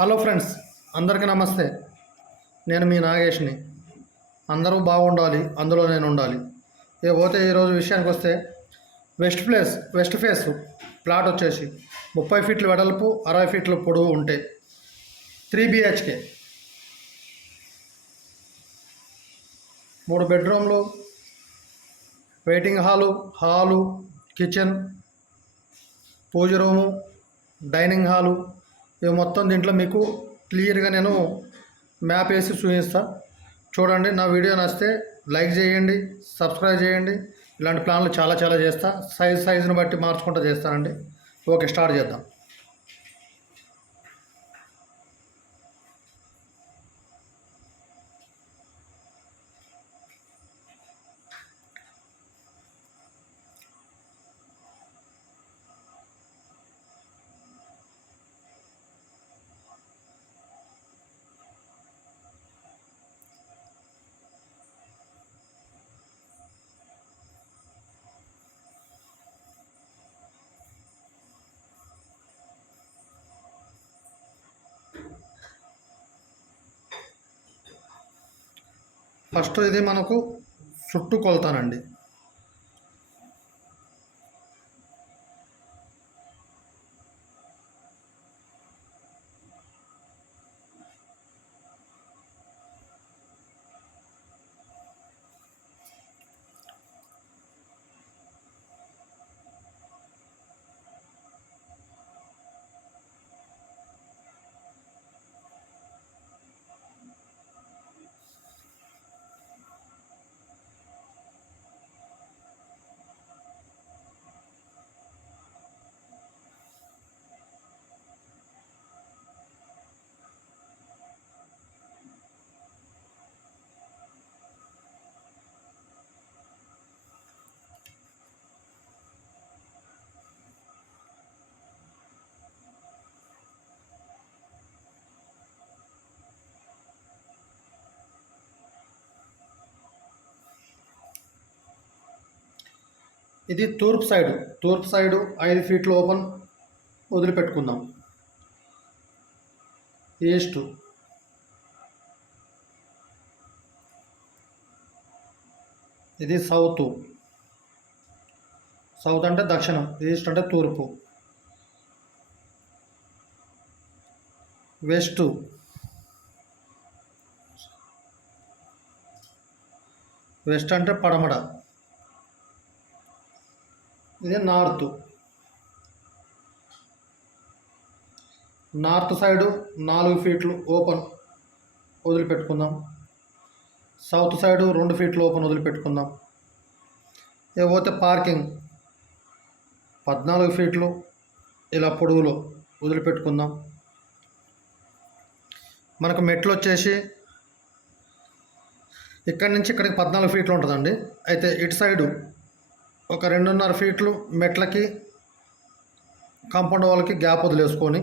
Hello friends అందరికీ నమస్తే. నేను మీ నాగేష్ని. అందరూ బాగుండాలి అందులో నేను ఉండాలి. ఇక పోతే ఈరోజు విషయానికి వస్తే west place west face plot వచ్చేసి ముప్పై ఫీట్ల వెడల్పు అరవై ఫీట్ల పొడవు ఉంటే త్రీ బిహెచ్కే. మూడు బెడ్రూమ్లు waiting hall hall kitchen puja room dining hall ఇవి మొత్తం దీంట్లో మీకు క్లియర్గా నేను మ్యాప్ వేసి చూపిస్తా. చూడండి నా వీడియో నచ్చితే లైక్ చేయండి సబ్స్క్రైబ్ చేయండి. ఇలాంటి ప్లాన్లు చాలా చాలా చేస్తా. సైజ్ సైజుని బట్టి మార్చుకుంటూ చేస్తానండి. ఓకే స్టార్ట్ చేద్దాం. ఫస్ట్ ఇది మనకు చుట్టూ కొలతానండి. ఇది తూర్పు సైడ్. తూర్పు సైడ్ ఐదు ఫీట్లు ఓపెన్ వదిలిపెట్టుకుందాం. ఈస్ట్. ఇది సౌత్. సౌత్ అంటే దక్షిణం. ఈస్ట్ అంటే తూర్పు. వెస్ట్. వెస్ట్ అంటే పడమడ. ఇది నార్త్. నార్త్ సైడు నాలుగు ఫీట్లు ఓపెన్ వదిలిపెట్టుకుందాం. సౌత్ సైడు రెండు ఫీట్లు ఓపెన్ వదిలిపెట్టుకుందాం. ఇకపోతే పార్కింగ్ పద్నాలుగు ఫీట్లు ఇలా పొడవులో వదిలిపెట్టుకుందాం. మనకు మెట్లు వచ్చేసి ఇక్కడి నుంచి ఇక్కడికి పద్నాలుగు ఫీట్లు ఉంటుందండి. అయితే ఇటు సైడు ఒక రెండున్నర ఫీట్లు మెట్లకి కాంపౌండ్ వాళ్ళకి గ్యాప్ వదిలేసుకొని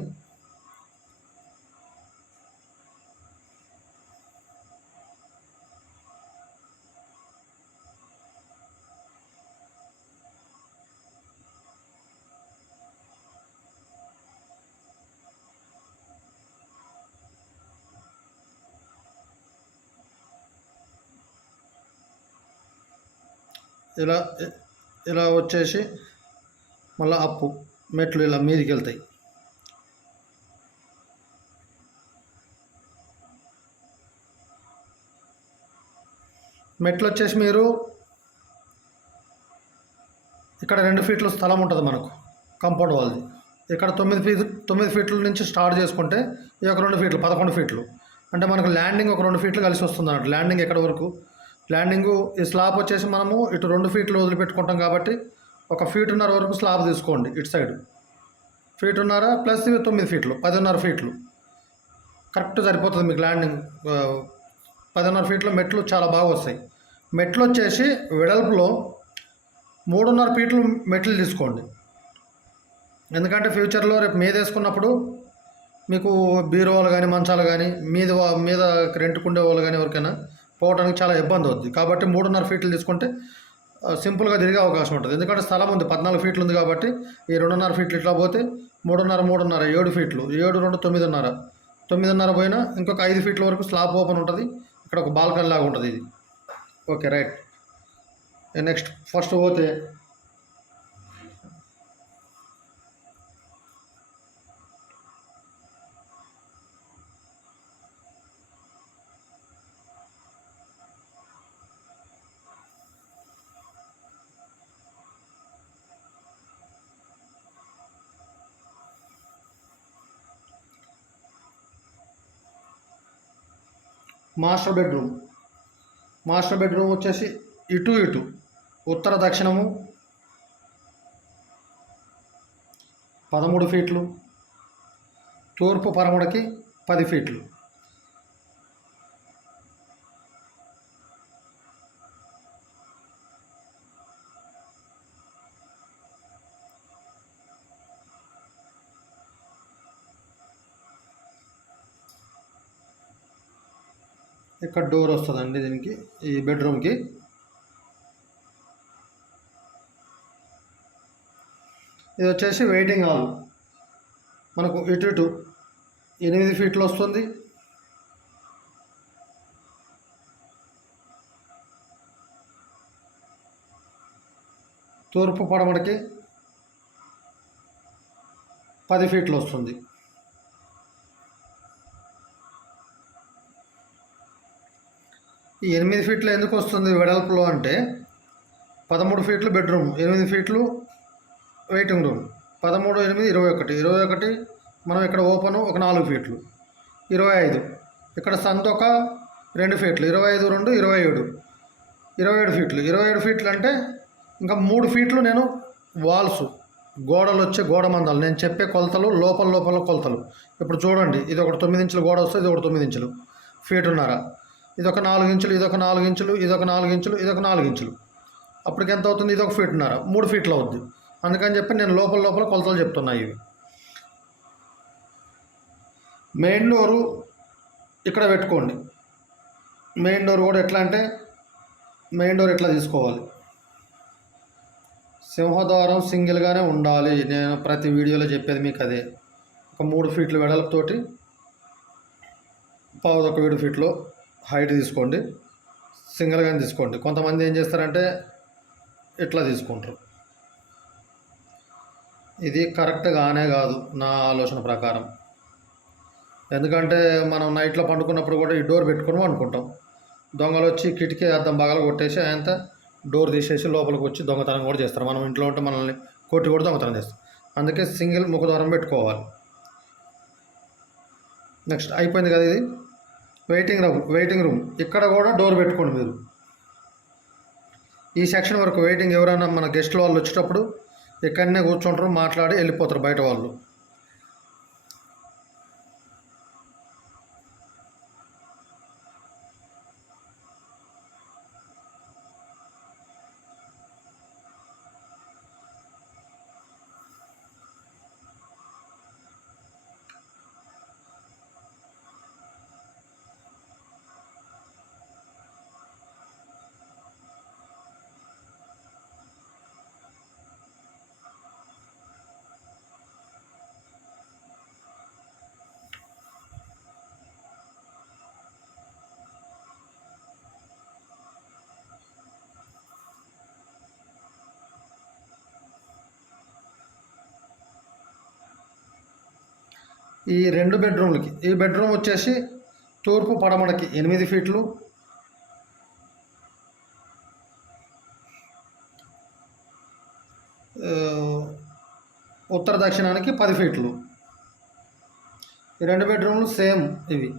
ఇలా ఇలా వచ్చేసి మళ్ళీ అప్పు మెట్లు ఇలా మీదికి వెళ్తాయి మెట్లు వచ్చేసి మీరు ఇక్కడ రెండు ఫీట్ల స్థలం ఉంటుంది మనకు కంపౌండ్ వాళ్ళది. ఇక్కడ తొమ్మిది ఫీట్ తొమ్మిది ఫీట్ల నుంచి స్టార్ట్ చేసుకుంటే ఈ ఒక రెండు ఫీట్లు పదకొండు ఫీట్లు. అంటే మనకు ల్యాండింగ్ ఒక రెండు ఫీట్లు కలిసి వస్తుంది అన్నట్టు ల్యాండింగ్ ఎక్కడ వరకు? ల్యాండింగు ఈ స్లాబ్ వచ్చేసి మనము ఇటు రెండు ఫీట్లు వదిలిపెట్టుకుంటాం కాబట్టి ఒక ఫీటున్నర వరకు స్లాబ్ తీసుకోండి ఇటు సైడ్ ఫీటున్నర ప్లస్ ఇవి తొమ్మిది ఫీట్లు పదిన్నర ఫీట్లు కరెక్ట్ సరిపోతుంది మీకు ల్యాండింగ్ పదిన్నర ఫీట్ల మెట్లు చాలా బాగా వస్తాయి. మెట్లు వచ్చేసి వెడల్పులో మూడున్నర ఫీట్లు మెట్లు తీసుకోండి. ఎందుకంటే ఫ్యూచర్లో రేపు మీద వేసుకున్నప్పుడు మీకు బీరువాలు కానీ మంచాలు కానీ మీద వా- మీద రెంట్కుండే వాళ్ళు కానీ ఎవరికైనా పోవడానికి చాలా ఇబ్బంది అవుద్ది. కాబట్టి మూడున్నర ఫీట్లు తీసుకుంటే సింపుల్గా తిరిగే అవకాశం ఉంటుంది. ఎందుకంటే స్థలం ఉంది పద్నాలుగు ఫీట్లు ఉంది కాబట్టి ఈ రెండున్నర ఫీట్లు ఇట్లా పోతే మూడున్నర మూడున్నర ఏడు ఫీట్లు ఏడు రెండు తొమ్మిదిన్నర. తొమ్మిదిన్నర పోయినా ఇంకొక ఐదు ఫీట్ల వరకు స్లాబ్ ఓపెన్ ఉంటుంది. ఇక్కడ ఒక బాల్కనీ లాగా ఉంటుంది ఇది. Okay right. నెక్స్ట్ ఫస్ట్ పోతే మాస్టర్ బెడ్రూమ్. మాస్టర్ బెడ్రూమ్ వచ్చేసి ఇటు ఇటు ఉత్తర దక్షిణము పదమూడు ఫీట్లు తూర్పు పరముడకి పది ఫీట్లు. ఇక్కడ డోర్ వస్తుందండి దీనికి ఈ బెడ్రూమ్కి. ఇది వచ్చేసి వెయిటింగ్ హాల్. మనకు ఇటు ఇటు ఎనిమిది ఫీట్లు వస్తుంది. తూర్పు పడమటికి పది ఫీట్లు వస్తుంది. ఈ ఎనిమిది ఫీట్లు ఎందుకు వస్తుంది వెడల్పులో అంటే పదమూడు ఫీట్లు బెడ్రూమ్ ఎనిమిది ఫీట్లు వెయిటింగ్ రూమ్ పదమూడు ఎనిమిది ఇరవై ఒకటి. ఇరవై ఒకటి మనం ఇక్కడ ఓపెన్ ఒక నాలుగు ఫీట్లు. ఇరవై ఐదు. ఇక్కడ సంత ఒక రెండు ఫీట్లు. ఇరవై ఐదు రెండు ఇరవై ఏడు. ఇరవై ఏడు ఫీట్లు. ఇరవై ఏడు ఫీట్లు అంటే ఇంకా మూడు ఫీట్లు నేను వాల్స్ గోడలు వచ్చే గోడ మందాలు. నేను చెప్పే కొలతలు లోపల లోపల కొలతలు. ఇప్పుడు చూడండి ఇది ఒకటి తొమ్మిది ఇంచులు గోడ వస్తుంది ఇది ఒకటి తొమ్మిది ఇంచులు. ఫీట్ ఉన్నారా? ఇదొక నాలుగు ఇంచులు ఇది ఒక నాలుగు ఇంచులు ఇదొక నాలుగు ఇంచులు ఇదొక నాలుగు ఇంచులు. అప్పటికి ఎంత అవుతుంది? ఇది ఒక మూడు ఫీట్లు అవుద్ది. అందుకని చెప్పి నేను లోపల లోపల కొలతలు చెప్తున్నా ఇవి. మెయిన్ డోరు ఇక్కడ పెట్టుకోండి. మెయిన్ డోర్ కూడా ఎట్లా అంటే మెయిన్ డోర్ ఎట్లా తీసుకోవాలి? సింహద్వారం సింగిల్గానే ఉండాలి. నేను ప్రతి వీడియోలో చెప్పేది మీకు అదే. ఒక మూడు ఫీట్లు వెడల్పుతోటి ఒక ఏడు ఫీట్లో హైట్ తీసుకోండి సింగిల్గానే తీసుకోండి. కొంతమంది ఏం చేస్తారంటే ఇట్లా తీసుకుంటారు. ఇది కరెక్ట్ కానే కాదు నా ఆలోచన ప్రకారం. ఎందుకంటే మనం నైట్లో పండుకున్నప్పుడు కూడా ఈ డోర్ పెట్టుకుని అనుకుంటాం. దొంగలు వచ్చి కిటికీ అద్దం బాగా కొట్టేసి ఆయన డోర్ తీసేసి లోపలికి వచ్చి దొంగతనం కూడా చేస్తారు. మనం ఇంట్లో ఉంటే మనల్ని కొట్టి కూడా దొంగతనం చేస్తాం అందుకే సింగిల్ ముఖద్వారం పెట్టుకోవాలి. నెక్స్ట్ అయిపోయింది కదా ఇది? Waiting room waiting room. ఇక్కడ కూడా డోర్ పెట్టుకోండి మీరు. ఈ సెక్షన్ వరకు వెయిటింగ్ ఎవరైనా మన గెస్ట్లు వాళ్ళు వచ్చేటప్పుడు ఇక్కడనే కూర్చుంటారు మాట్లాడి వెళ్ళిపోతారు బయట వాళ్ళు. ఈ రెండు బెడ్రూమ్లకి. ఈ బెడ్రూమ్ వచ్చేసి తూర్పు పడమడకి ఎనిమిది ఫీట్లు. ఉత్తర దక్షిణానికి పది ఫీట్లు. ఈ రెండు బెడ్రూమ్లు సేమ్ ఇవి.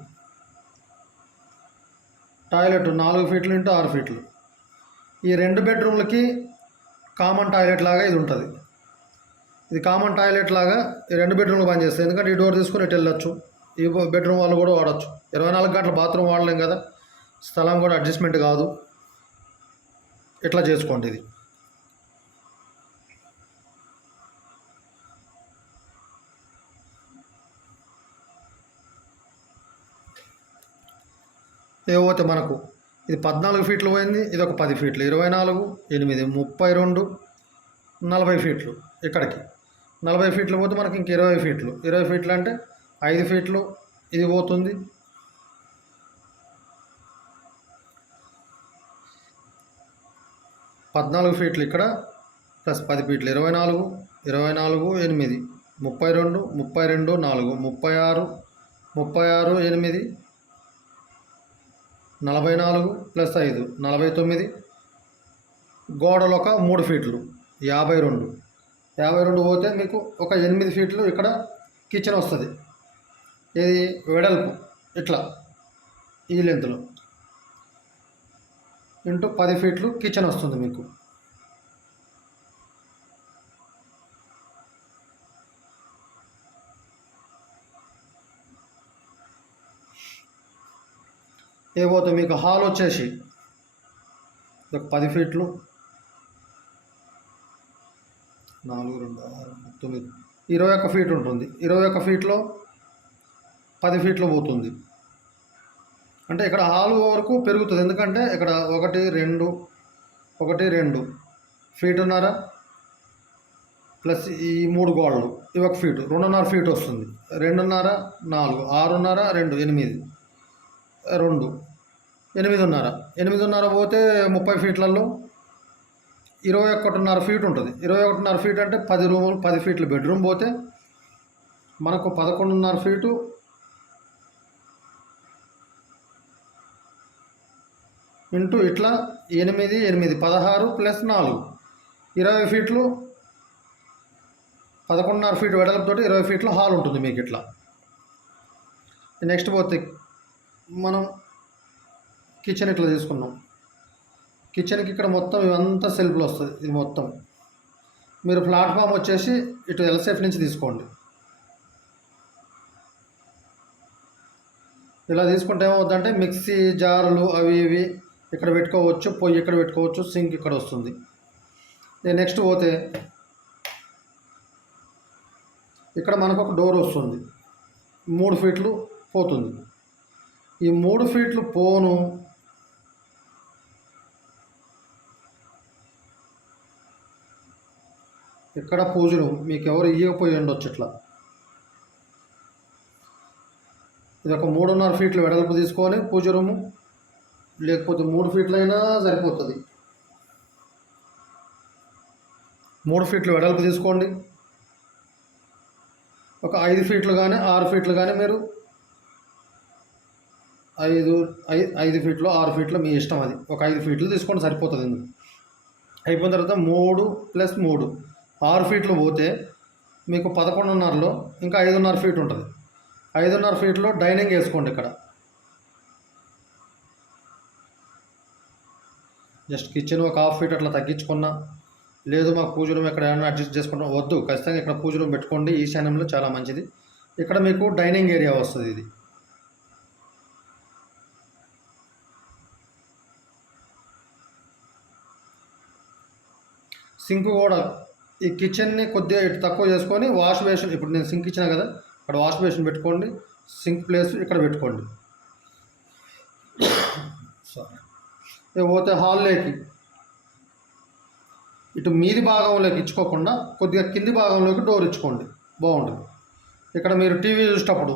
టాయిలెట్ నాలుగు ఫీట్లు ఇంటూ ఆరు ఫీట్లు. ఈ రెండు బెడ్రూమ్లకి కామన్ టాయిలెట్ లాగా ఇది ఉంటుంది. ఇది కామన్ టాయిలెట్ లాగా ఈ రెండు బెడ్రూమ్లు పనిచేస్తాయి. ఎందుకంటే ఈ డోర్ తీసుకుని ఇటు వెళ్ళొచ్చు. ఈ బెడ్రూమ్ వాళ్ళు కూడా వాడచ్చు. ఇరవై నాలుగు గంటల బాత్రూమ్ వాడలేం కదా. స్థలం కూడా అడ్జస్ట్మెంట్ కాదు. ఇట్లా చేసుకోండి ఇది. ఏవోతే మనకు ఇది పద్నాలుగు ఫీట్లు పోయింది ఇది ఒక పది ఫీట్లు ఇరవై నాలుగు ఎనిమిది ముప్పై రెండు నలభై ఫీట్లు ఇక్కడికి. నలభై ఫీట్లు పోతే మనకి ఇంక ఇరవై ఫీట్లు. ఇరవై ఫీట్లు అంటే ఐదు ఫీట్లు ఇది పోతుంది. పద్నాలుగు ఫీట్లు ఇక్కడ ప్లస్ పది ఫీట్లు. ఇరవై నాలుగు ఇరవై నాలుగు ఎనిమిది. ముప్పై రెండు ముప్పై రెండు నాలుగు. ముప్పై ఆరు ముప్పై ఆరు ఎనిమిది. నలభై నాలుగు ప్లస్ ఐదు. నలభై తొమ్మిది. గోడలు ఒక మూడు ఫీట్లు. యాభై రెండు. యాభై రెండు పోతే మీకు ఒక ఎనిమిది ఫీట్లు ఇక్కడ కిచెన్ వస్తుంది. ఇది వెడల్పు ఇట్లా ఈ లెంత్లో ఇంటూ పది ఫీట్లు కిచెన్ వస్తుంది మీకు. ఏపోతే మీకు హాల్ వచ్చేసి పది ఫీట్లు నాలుగు రెండు ఆరు తొమ్మిది. ఇరవై ఒక్క ఫీట్ ఉంటుంది. ఇరవై ఒక్క ఫీట్లో పది ఫీట్లు పోతుంది. అంటే ఇక్కడ హాల్ వరకు పెరుగుతుంది. ఎందుకంటే ఇక్కడ ఒకటి రెండు ఒకటి రెండు ఫీట్ ఉన్నారా? ప్లస్ ఈ మూడు గోడలు. ఇవి ఒక ఫీటు రెండున్నర ఫీట్ వస్తుంది. రెండున్నర నాలుగు. ఆరున్నర రెండు ఎనిమిది. రెండు. ఎనిమిదిన్నర. ఎనిమిదిన్నర పోతే ముప్పై ఫీట్లలో ఇరవై ఒకటిన్నర ఫీట్ ఉంటుంది. ఇరవై ఒకటిన్నర ఫీట్ అంటే పది రూములు పది ఫీట్లు బెడ్రూమ్ పోతే మనకు పదకొండున్నర ఫీటు ఇంటూ ఇట్లా ఎనిమిది ఎనిమిది పదహారు ప్లస్ నాలుగు. ఇరవై ఫీట్లు పదకొండున్నర ఫీట్ వెడల్పుతోటి ఇరవై ఫీట్లు హాల్ ఉంటుంది మీకు ఇట్లా. నెక్స్ట్ పోతే మనం కిచెన్ ఇట్లా తీసుకున్నాం. కిచెన్కి ఇక్కడ మొత్తం ఇవంతా సెల్ఫ్లో వస్తుంది ఇది మొత్తం. మీరు ప్లాట్ఫామ్ వచ్చేసి ఇటు ఎల్సేఫ్ నుంచి తీసుకోండి. ఇలా తీసుకుంటే ఏమవుతుందంటే మిక్సీ జార్లు అవి ఇవి ఇక్కడ పెట్టుకోవచ్చు పొయ్యి ఇక్కడ పెట్టుకోవచ్చు సింక్ ఇక్కడ వస్తుంది. నెక్స్ట్ పోతే ఇక్కడ మనకు ఒక డోర్ వస్తుంది. మూడు ఫీట్లు పోతుంది. ఈ మూడు ఫీట్లు పోను ఇక్కడ పూజలు మీకు ఎవరు ఇవ్వకపోయి ఉండొచ్చు ఇట్లా. ఇది ఒక మూడున్నర ఫీట్లు వెడల్పు తీసుకోవాలి పూజ రూము లేకపోతే మూడు ఫీట్లైనా సరిపోతుంది. మూడు ఫీట్లు వెడల్పు తీసుకోండి. ఒక ఐదు ఫీట్లు కానీ ఆరు ఫీట్లు కానీ మీరు ఐదు ఐదు ఫీట్లు ఆరు ఫీట్లు మీ ఇష్టం అది. ఒక ఐదు ఫీట్లు తీసుకోండి సరిపోతుంది అయిపోయిన తర్వాత మూడు ప్లస్ మూడు. ఆరు ఫీట్లు పోతే మీకు పదకొండున్నరలో ఇంకా ఐదున్నర ఫీట్ ఉంటుంది. ఐదున్నర ఫీట్లో డైనింగ్ వేసుకోండి ఇక్కడ. జస్ట్ కిచెన్ ఒక హాఫ్ ఫీట్ అట్లా తగ్గించుకున్నా లేదు మా పూజ రూమ్ ఏమైనా అడ్జస్ట్ చేసుకుంటాం వద్దు ఖచ్చితంగా ఇక్కడ పూజ రూమ్ పెట్టుకోండి ఈశాన్యంలో చాలా మంచిది. ఇక్కడ మీకు డైనింగ్ ఏరియా వస్తుంది ఇది. సింక్ కూడా ఈ కిచెన్ని కొద్దిగా ఇటు తక్కువ చేసుకొని వాష్ బేసిన్ ఇప్పుడు నేను సింక్ ఇచ్చిన కదా అక్కడ వాష్ బేసిన్ పెట్టుకోండి సింక్ ప్లేస్ ఇక్కడ పెట్టుకోండి. సారీ ఇక పోతే హాల్లోకి ఇటు మీది భాగంలోకి ఇచ్చుకోకుండా కొద్దిగా కింది భాగంలోకి డోర్ ఇచ్చుకోండి. బాగుంటుంది. ఇక్కడ మీరు టీవీ చూసేటప్పుడు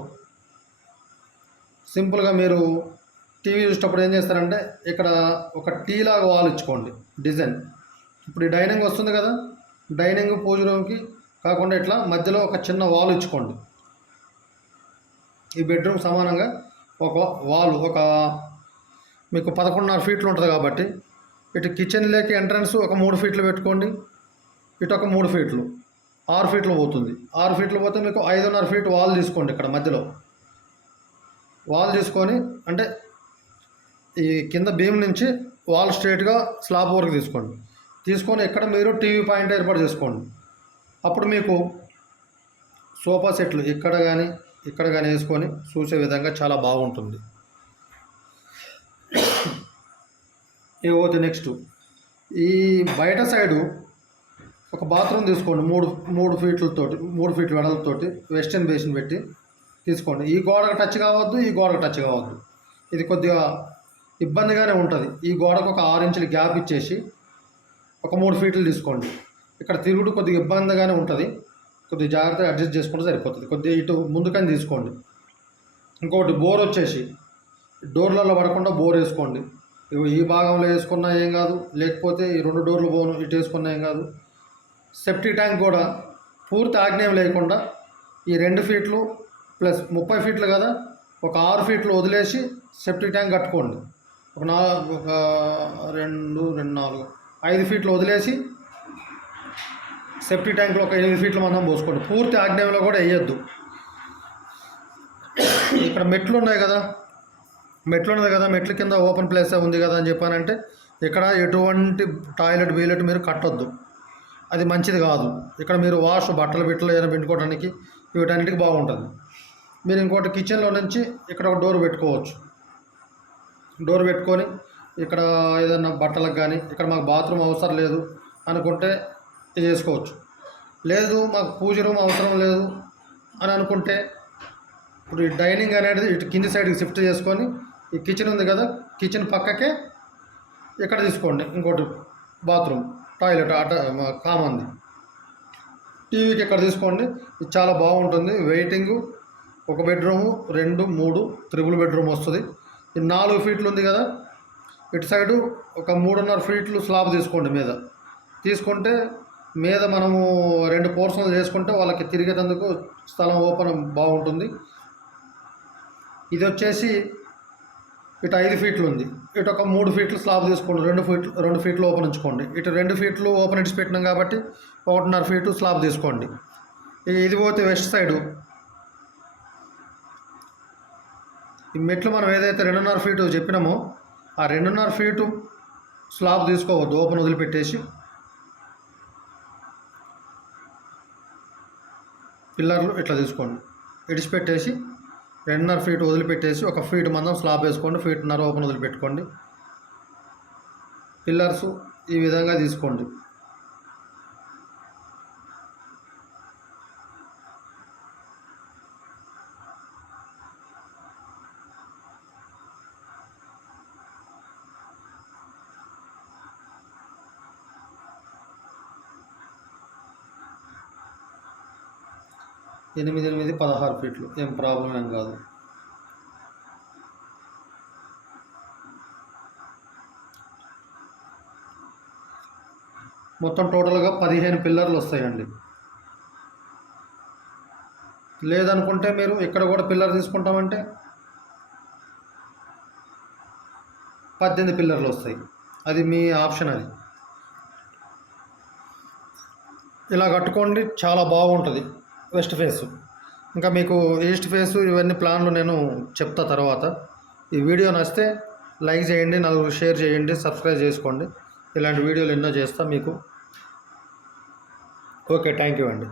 సింపుల్గా మీరు టీవీ చూసేటప్పుడు ఏం చేస్తారంటే ఇక్కడ ఒక టీ లాగా వాల్ ఇచ్చుకోండి డిజైన్ ఇప్పుడు ఈ డైనింగ్ వస్తుంది కదా డైనింగ్ పూజ రూమ్కి కాకుండా ఇట్లా మధ్యలో ఒక చిన్న వాల్ ఇచ్చుకోండి. ఈ బెడ్రూమ్ సమానంగా ఒక వాల్ ఒక మీకు పదకొండున్నర ఫీట్లు ఉంటుంది కాబట్టి ఇటు కిచెన్లోకి ఎంట్రన్స్ ఒక మూడు ఫీట్లు పెట్టుకోండి. ఇటు ఒక మూడు ఫీట్లు ఆరు ఫీట్లు పోతుంది. ఆరు ఫీట్లు పోతే మీకు ఐదున్నర ఫీట్ వాల్ తీసుకోండి ఇక్కడ మధ్యలో. వాల్ తీసుకొని అంటే ఈ కింద భీమ్ నుంచి వాల్ స్ట్రేట్గా స్లాబ్ వరకు తీసుకోండి. తీసుకొని ఇక్కడ మీరు టీవీ పాయింట్ ఏర్పాటు చేసుకోండి. అప్పుడు మీకు సోఫా సెట్లు ఇక్కడ కానీ ఇక్కడ కానీ వేసుకొని చూసే విధంగా చాలా బాగుంటుంది. ఇకపోతే నెక్స్ట్. ఈ బయట సైడు ఒక బాత్రూమ్ తీసుకోండి. మూడు మూడు ఫీట్లతోటి మూడు ఫీట్ల వెడలతోటి వెస్టర్న్ బేసిన్ పెట్టి తీసుకోండి. ఈ గోడకు టచ్ కావద్దు ఈ గోడకు టచ్ కావద్దు. ఇది కొద్దిగా ఇబ్బందిగానే ఉంటుంది. ఈ గోడకు ఒక ఆరు ఇంచుల గ్యాప్ ఇచ్చేసి ఒక మూడు ఫీట్లు తీసుకోండి. ఇక్కడ తిరుగుడు కొద్దిగా ఇబ్బందిగానే ఉంటుంది. కొద్దిగా జాగ్రత్తగా అడ్జస్ట్ చేసుకుంటే సరిపోతుంది. కొద్దిగా ఇటు ముందుకని తీసుకోండి. ఇంకొకటి బోర్ వచ్చేసి డోర్లలో పడకుండా బోర్ వేసుకోండి. ఈ భాగంలో వేసుకున్నా ఏం కాదు. లేకపోతే ఈ రెండు డోర్లు పోను ఇటు వేసుకున్నా ఏం కాదు. సెప్టిక్ ట్యాంక్ కూడా పూర్తి ఆగ్నేయం లేకుండా ఈ రెండు ఫీట్లు ప్లస్ ముప్పై ఫీట్లు కదా ఒక ఆరు ఫీట్లు వదిలేసి సెప్టిక్ ట్యాంక్ కట్టుకోండి. ఒక నాలుగు ఒక రెండు రెండు నాలుగు. ఐదు ఫీట్లు వదిలేసి సెఫ్టీ ట్యాంక్లో ఒక ఎనిమిది ఫీట్లు మందం పోసుకోండి. పూర్తి ఆగ్నేయంలో కూడా వేయొద్దు. ఇక్కడ మెట్లు ఉన్నాయి కదా. మెట్లు ఉన్నది కదా. మెట్ల కింద ఓపెన్ ప్లేస్ ఉంది కదా అని చెప్పానంటే ఇక్కడ ఎటువంటి టాయిలెట్ బీలెట్ మీరు కట్టొద్దు. అది మంచిది కాదు. ఇక్కడ మీరు వాష్ బట్టలు బిట్టలు ఏదైనా పిండుకోవడానికి వీటన్నిటికి బాగుంటుంది. మీరు ఇంకోటి కిచెన్లో నుంచి ఇక్కడ ఒక డోర్ పెట్టుకోవచ్చు. డోర్ పెట్టుకొని ఇక్కడ ఏదైనా బట్టలకు కానీ ఇక్కడ మాకు బాత్రూమ్ అవసరం లేదు అనుకుంటే ఇది చేసుకోవచ్చు. లేదు మాకు పూజ రూమ్ అవసరం లేదు అని అనుకుంటే ఇప్పుడు ఈ డైనింగ్ అనేది ఇటు కింది సైడ్కి షిఫ్ట్ చేసుకొని ఈ కిచెన్ ఉంది కదా కిచెన్ పక్కకే ఇక్కడ తీసుకోండి. ఇంకోటి బాత్రూమ్ టాయిలెట్ అట కామంది టీవీకి ఇక్కడ తీసుకోండి. ఇది చాలా బాగుంటుంది. వెయిటింగ్ ఒక బెడ్రూము రెండు మూడు త్రిబుల్ బెడ్రూమ్ వస్తుంది. ఇది నాలుగు ఫీట్లు ఉంది కదా ఇటు సైడు ఒక మూడున్నర ఫీట్లు స్లాబ్ తీసుకోండి మీద. తీసుకుంటే మీద మనము రెండు పోర్షన్లు చేసుకుంటే వాళ్ళకి తిరిగేటందుకు స్థలం ఓపెన్ బాగుంటుంది. ఇది వచ్చేసి ఇటు ఐదు ఫీట్లు ఉంది. ఇటు ఒక మూడు ఫీట్లు స్లాబ్ తీసుకోండి. రెండు ఫీట్లు రెండు ఫీట్లు ఓపెన్ ఉంచుకోండి. ఇటు రెండు ఫీట్లు ఓపెన్ ఇచ్చి పెట్టినాం కాబట్టి ఒకటిన్నర ఫీటు స్లాబ్ తీసుకోండి. ఇది పోతే వెస్ట్ సైడు. ఈ మెట్లు మనం ఏదైతే రెండున్నర ఫీటు చెప్పినామో ఆ రెండున్నర ఫీటు స్లాబ్ తీసుకోవద్దు ఓపెన్ వదిలిపెట్టేసి. పిల్లర్లు ఇట్లా తీసుకోండి. ఇడిచిపెట్టేసి రెండున్నర ఫీట్ వదిలిపెట్టేసి ఒక ఫీట్ మందం స్లాబ్ వేసుకోండి ఫీట్న్నర ఓపెన్ వదిలిపెట్టుకోండి. పిల్లర్స్ ఈ విధంగా తీసుకోండి. ఎనిమిది ఎనిమిది పదహారు ఫీట్లు. ఏం ప్రాబ్లం ఏం కాదు. మొత్తం టోటల్గా పదిహేను పిల్లర్లు వస్తాయండి. లేదనుకుంటే మీరు ఇక్కడ కూడా పిల్లర్ తీసుకుంటామంటే పద్దెనిమిది పిల్లర్లు వస్తాయి. అది మీ ఆప్షన్ అది. ఇలా కట్టుకోండి చాలా బాగుంటుంది. West face. ఇంకా మీకు ఈస్ట్ ఫేస్ ఇవన్నీ ప్లాన్లు నేను చెప్తా తర్వాత. ఈ వీడియో నచ్చితే లైక్ చేయండి నలుగురు షేర్ చేయండి సబ్స్క్రైబ్ చేసుకోండి. ఇలాంటి వీడియోలు ఎన్నో చేస్తా మీకు. ఓకే థ్యాంక్ యూ అండి.